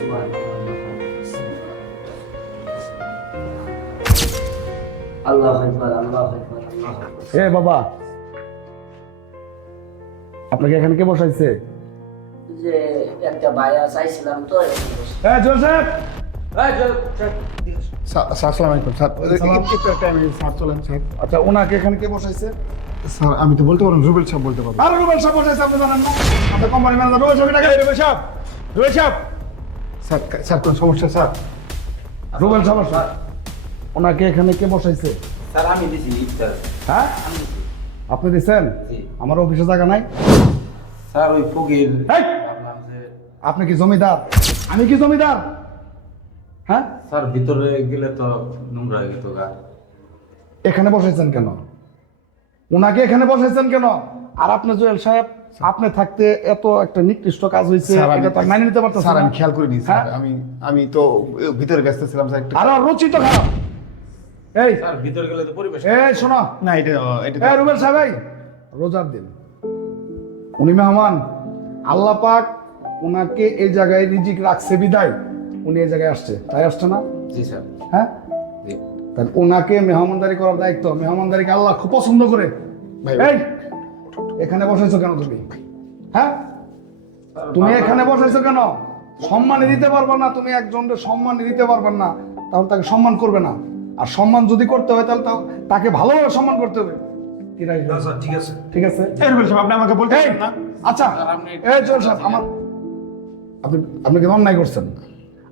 আল্লাহু আকবার, আল্লাহু আকবার, আল্লাহু আকবার। এ বাবা, আপনাকে এখানে কে বসাইছে? যে একটা ভাইয়া চাইছিলাম তো জোর সাহেব, আসসালামু আলাইকুম স্যার। একটু টাইমে স্যার চলেন স্যার। আচ্ছা ওনাকে এখানে কে বসাইছে? স্যার আমি তো বলতে পারবো, রুবেল সাহেব বলতে পারবো। আর রুবেল সাহেব বসাইছে, আপনি জানেন না? আপনার কোম্পানি ম্যানেজার রুবেল সাহেব টাকা রুবেল সাহেব, রুবেল সাহেব, স্যার স্যার কোন সমস্যা স্যার? রুবেল সাহেব, ওনাকে এখানে কে বসাইছে? স্যার আমি দিছি ইফতার। হ্যাঁ আমি দিছি। আপনি দিচ্ছেন? জি। আমার অফিসে জায়গা নাই। স্যার ওই ফকির এই! ভাবলাম যে আপনি কি জমিদার? আমি কি জমিদার? হ্যাঁ, স্যার ভিতরে গেলে তো নোংরা হয়ে গেত গা। এখানে বসাইছেন কেন? ওনাকে এখানে বসাইছেন কেন? আর আপনি জুয়েল সাহেব, আপনি থাকতে এত একটা নিকৃষ্ট কাজ হয়েছে, স্যার, এটা তো মেনে নিতে পারতেছেন স্যার না। আমি খেয়াল করিনি স্যার। হ্যাঁ? আমি তো ভিতরে ব্যস্ত ছিলাম স্যার একটু। আর রুচি তো খারাপ। এই স্যার ভিতরে গেলে তো পরিবেশ এই শোনো, না এটা এটা এই রুবেল সাহেব, এই রোজার দিন উনি মেহমান, আল্লাহ পাক ওনাকে এই জায়গায় রিজিক রাখছে বিদায় উনি এই জায়গায় আসছে, তাই আসছে না? জি স্যার। হ্যাঁ, জি। তাহলে ওনাকে মেহমানদারি করার দায়িত্ব, মেহমানদারিকে আল্লাহ খুব পছন্দ করে। ভাই, এই এখানে বসাইছো কেন তুমি? হ্যাঁ, তুমি এখানে বসাইছো কেন? সম্মানই দিতে পারবে না, তুমি একজনকে সম্মানই দিতে পারবে না, তাহলে তাকে সম্মান করবে না। আর সম্মান যদি করতে হয় তাহলে তাকে ভালোভাবে সম্মান করতে হবে। কি রাইট? স্যার ঠিক আছে। ঠিক আছে। এই রুবেল সাহেব আপনি আমাকে বলতে এই, পারেন না? আচ্ছা স্যার, আপনি- এই জোর সাহেব, আমার আপনি আপনি কি অন্যায় করছেন?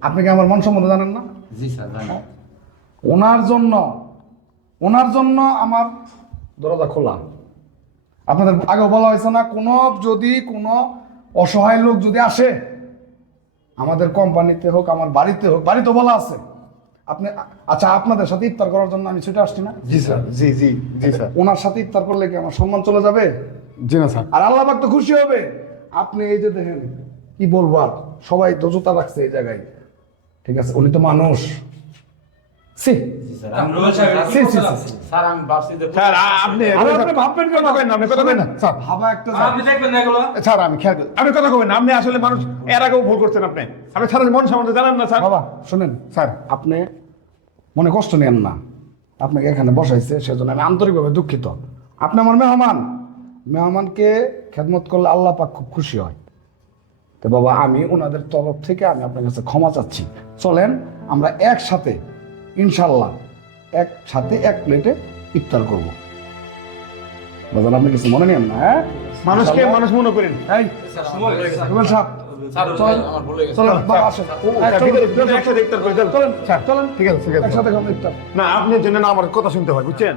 আপনি কি আমার মন সম্বন্ধে জানেন না? জি স্যার জানি। ওনার জন্য আমার দরজা খোলা। আপনাদের আগেও বলা হয়েছে না, কোনো অসহায় লোক যদি আসে আমাদের কোম্পানিতে হোক, আমার বাড়িতে হোক, বাড়িতে বলা আছে আপনি, আচ্ছা আপনাদের সাথে ইফতার করার জন্য আমি ছুটে আসছি না? জি স্যার, জি জি জি স্যার। ওনার সাথে ইফতার করলে কি আমার সম্মান চলে যাবে? জি না স্যার। আর আল্লাহ পাক তো খুশি হবে। আপনি এই যে দেখেন, কি বলবো আর, সবাই তো জুতা রাখছে এই জায়গায়, ঠিক আছে? উনি তো মানুষ। সি জি স্যার। আমি রুবেল সাহেব জি, জি, জি, জি। স্যার আমি ভাবছি যে স্যার আপনি আরে আপনি ভাববেন কেন? কথা কইন না, আপনি কথা কইন না স্যার। ভাবা একটা আপনি দেখবেন না এগুলো। স্যার আমি খেয়াল করি, আপনি কথা কইন না। আপনি আসলে মানুষ, এর আগেও ভুল করছেন আপনি। আপনি স্যারের মন সম্বন্ধে জানেন না স্যার। বাবা শুনেন স্যার আপনি মনে কষ্ট নেন না, আপনাকে এখানে বসাইছে সেজন্য আমি আন্তরিকভাবে দুঃখিত। আপনি আমার মেহমান, মেহমানকে খেদমত করলে আল্লাহ পাক খুব খুশি হয়। তো বাবা আমি ওনাদের তরফ থেকে আমি আপনার কাছে ক্ষমা চাচ্ছি। চলেন আমরা একসাথে ইনশাল্লাহ একসাথে এক প্লেটে ইফতার করবো। বাজান আপনি কিছু মনে নেন না? হ্যাঁ, মানুষকে মানুষ মনে করেন। এই স্যার সময় হয়ে গেছে। রুবেল সাহেব, স্যার চলেন আমার ভুল হয়ে গেছে। চলেন বাবা, আসেন। হ্যাঁ, চলেন, একসাথে ইফতার করে দেন। চলেন স্যার চলেন ঠিক আছে ঠিক আছে। একসাথে খাবো ইফতার। না আপনার জন্য না আমার কথা শুনতে হয়, বুঝছেন?